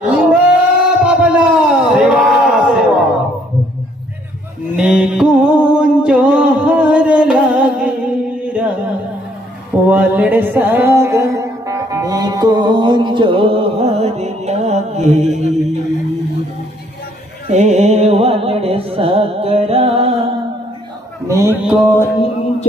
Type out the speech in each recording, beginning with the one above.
बाबना सेवा सेवा निकुंज हर लागेरा वालड़ साग निकुंज हर लागे ए वालड़ सागरा निकुंज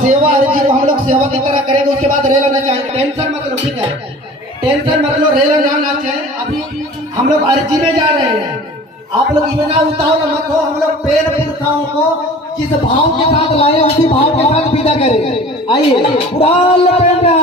सेवा अर्जी को हम लोग सेवा की तरह करेंगे। उसके बाद रेल ना चाहेंगे, टेंशन मत लो, ठीक है? टेंशन मत लो, रेल ना नाचे। अभी हम लोग अर्जी में जा रहे हैं, आप लोग इतना उतावल मत हो। हम लोग पेड़ पुरखाओं को जिस भाव के साथ लाए उसी भाव के साथ विदा करें। आइए, उड़ान लपेटना।